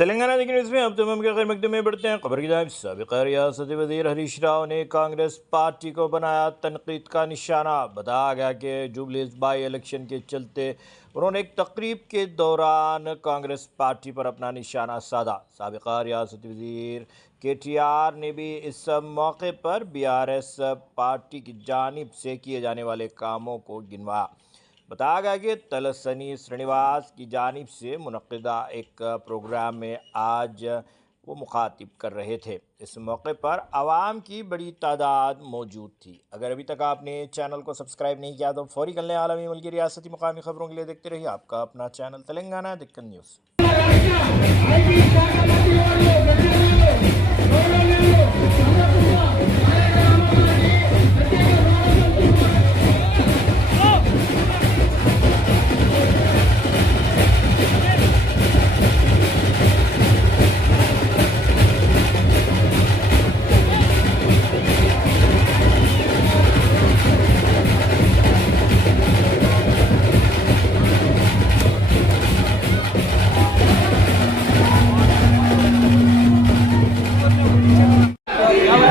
तेलंगाना की न्यूज़ में अब तमाम के मकदमे में बढ़ते हैं। खबर की जानिब साबिक़ा रियासती वज़ीर हरीश राव ने कांग्रेस पार्टी को बनाया तनकीद का निशाना। बताया गया कि जुबलीस बाई इलेक्शन के चलते उन्होंने एक तकरीब के दौरान कांग्रेस पार्टी पर अपना निशाना साधा। साबिक़ा रियासती वज़ीर KTR ने भी इस मौके पर BRS पार्टी की जानिब से किए जाने वाले कामों को गिनवाया। बताया गया कि तलसानी श्रीनिवास की जानिब से मुनक़्क़िदा एक प्रोग्राम में आज वो मुखातिब कर रहे थे। इस मौके पर आवाम की बड़ी तादाद मौजूद थी। अगर अभी तक आपने चैनल को सब्सक्राइब नहीं किया तो फौरी कर लें। आलमी मुल्की रियासती मुकामी खबरों के लिए देखते रहिए आपका अपना चैनल तेलंगाना दिक्कत न्यूज़।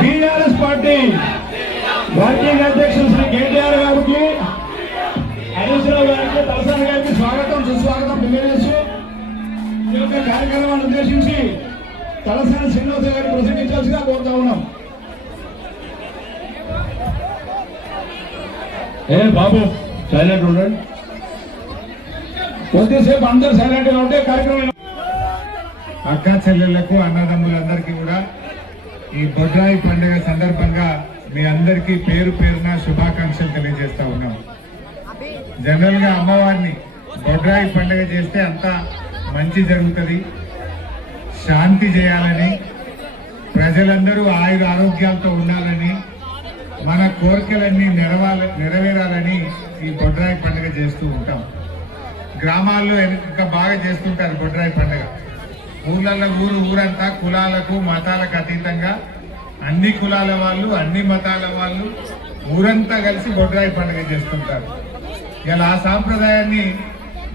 BRS పార్టీ వర్కింగ్ అధ్యక్షులు శ్రీ KTR గారికి, హరీష్ రావు గారికి, తలసాని గారికి స్వాగతం సుస్వాగతం తెలియజేస్తూ ఈ యొక్క కార్యక్రమాన్ని ఉద్దేశించి తలసాని శ్రీనివాస గారిని ప్రసంగించాల్సిగా కోరుతా ఉన్నాం. బాబు సైలెంట్ ఉండండి, కొద్దిసేపు అందరు సైలెంట్ గా ఉంటే కార్యక్రమం. అక్క చెల్లెళ్లకు అన్నదమ్ములందరికీ కూడా ఈ బొడ్రాయి పండుగ సందర్భంగా మీ అందరికీ పేరు పేరున శుభాకాంక్షలు తెలియజేస్తా ఉన్నాం. జనరల్ గా అమ్మవారిని బొడ్రాయి పండుగ చేస్తే అంతా మంచి జరుగుతుంది, శాంతి చేయాలని, ప్రజలందరూ ఆయుర ఆరోగ్యాలతో ఉండాలని, మన కోరికలన్నీ నెరవేరాలని ఈ బొడ్రాయి పండుగ చేస్తూ ఉంటాం. గ్రామాల్లో ఇంకా బాగా చేస్తుంటారు బొడ్రాయి పండుగ. ఊర్లలో ఊరంతా కులాలకు మతాలకు అతీతంగా అన్ని కులాల వాళ్ళు, అన్ని మతాల వాళ్ళు ఊరంతా కలిసి బొడ్రాయి పండుగ చేస్తుంటారు. ఇలా ఆ సాంప్రదాయాన్ని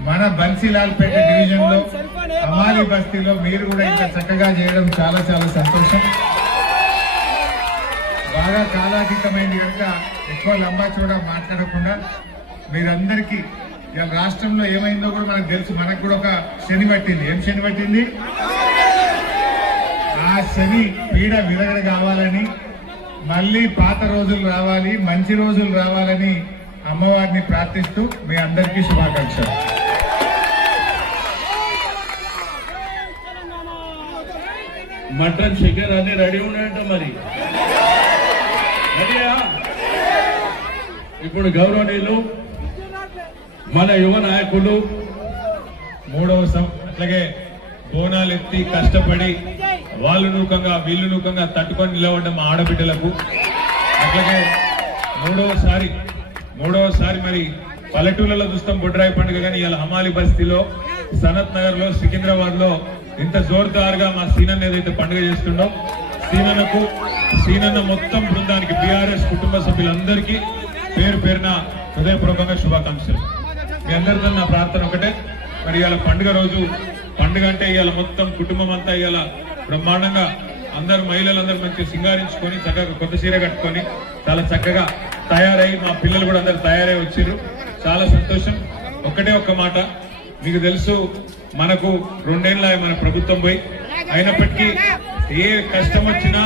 మన బన్సీలాల్పేట డివిజన్ లో అమాలి బస్తీలో మీరు కూడా ఇంకా చక్కగా చేయడం చాలా చాలా సంతోషం. బాగా కాలాతీతమైంది కనుక ఎక్కువ లంబా చూడ మాట్లాడకుండా మీరందరికీ ఇలా రాష్ట్రంలో ఏమైందో కూడా మనకు తెలుసు. మనకు కూడా ఒక శని పట్టింది. ఏం శని పట్టింది? ఆ శని పీడ విరగడ కావాలని, మళ్ళీ పాత రోజులు రావాలి, మంచి రోజులు రావాలని అమ్మవారిని ప్రార్థిస్తూ మీ అందరికీ శుభాకాంక్షలు. మటన్ చికెన్ అన్ని రెడీ ఉన్నాయంట. మరి ఇప్పుడు గౌరవనీయులు మన యువ నాయకులు అట్లాగే బోనాలు ఎత్తి కష్టపడి వాళ్ళు నూకంగా వీళ్ళు నూకంగా తట్టుకొని నిలవడం ఆడబిడ్డలకు, అట్లాగే మూడవసారి మరి పల్లెటూళ్ళలో చూస్తాం బొడ్రాయి పండుగ. కానీ ఇలా హమాలి బస్తీలో, సనత్ నగర్ లో, సికింద్రాబాద్ లో ఇంత జోర్దారుగా మా సీనన్న ఏదైతే పండుగ చేస్తుండో, సీనన్న మొత్తం బృందానికి, BRS కుటుంబ సభ్యులందరికీ పేరు పేరున హృదయపూర్వకంగా శుభాకాంక్షలు. మీ అందరితో నా ప్రార్థన ఒకటే, మరి ఇవాళ పండుగ రోజు, పండుగ అంటే ఇవాళ మొత్తం కుటుంబం అంతా ఇవాళ బ్రహ్మాండంగా అందరు మహిళలందరూ మంచిగా సింగారించుకొని చక్కగా కొత్త చీర కట్టుకొని చాలా చక్కగా తయారై, మా పిల్లలు కూడా అందరు తయారై వచ్చారు. చాలా సంతోషం. ఒక్కటే ఒక్క మాట, మీకు తెలుసు మనకు 2 ఏళ్ళ మన ప్రభుత్వం పోయి, అయినప్పటికీ ఏ కష్టం వచ్చినా,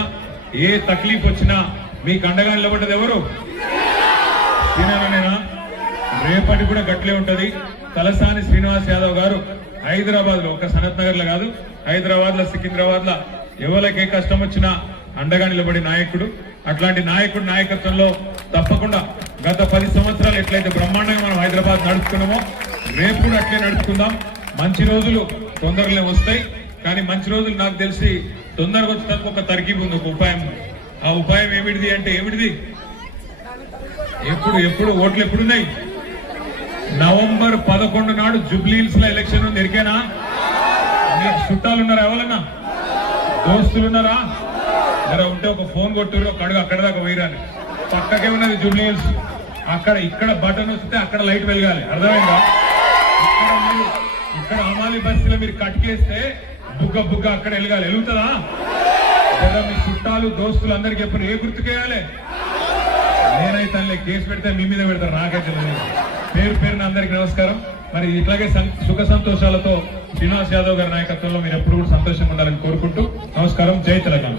ఏ తక్లీఫ్ వచ్చినా మీకు అండగా నిలబడ్డది ఎవరు? సీనానేనా? రేపటి కూడా గట్లే ఉంటది. తలసాని శ్రీనివాస్ యాదవ్ గారు హైదరాబాద్ లో, ఒక సనత్ నగర్ లో కాదు, హైదరాబాద్ లో, సికింద్రాబాద్ లో ఎవరికి ఏ కష్టం వచ్చినా అండగా నిలబడి నాయకుడు. అట్లాంటి నాయకుడు నాయకత్వంలో తప్పకుండా గత 10 సంవత్సరాలు ఎట్లయితే బ్రహ్మాండంగా మనం హైదరాబాద్ నడుపుకున్నామో రేపు కూడా అట్లే నడుపుకుందాం. మంచి రోజులు తొందరలో వస్తాయి. కానీ మంచి రోజులు నాకు తెలిసి తొందరగా వచ్చేందుకు ఒక తర్కీబ్ ఉంది, ఒక ఉపాయం. ఆ ఉపాయం ఏమిటిది అంటే ఏమిటిది? ఎప్పుడు ఓట్లు ఎప్పుడున్నాయి? నవంబర్ 11 నాడు జూబ్లీహిల్స్ లో ఎలక్షన్ ఉంది. ఎరికేనా? మీకు చుట్టాలు ఉన్నారా? ఎవరన్నా దోస్తులున్నారా? జర ఉంటే ఒక ఫోన్ కొట్టురు, ఒక అడుగు అక్కడ దాకా పోయిరాని. పక్కకే ఉన్నది జూబ్లీహిల్స్. ఇక్కడ బటన్ వస్తే అక్కడ లైట్ వెలగాలి. అర్థమైందా? ఇక్కడ హమాలి బస్తీలో మీరు కట్కేస్తే బుగ్గ బుగ్గ అక్కడ వెలగాలి. వెలుగుతుందా? లేదా మీ చుట్టాలు దోస్తులు అందరికి ఎప్పుడు ఏ గుర్తుకేయాలి? నేనైతే కేసు పెడితే మీ మీద పెడతారు, నాకైతే లేదు. పేరు పేరున అందరికి నమస్కారం. మరి ఇట్లాగే సుఖ సంతోషాలతో శ్రీనివాస్ యాదవ్ గారి నాయకత్వంలో మీరు ఎప్పుడు కూడా సంతోషంగా ఉండాలని కోరుకుంటూ నమస్కారం. జై తెలంగాణ.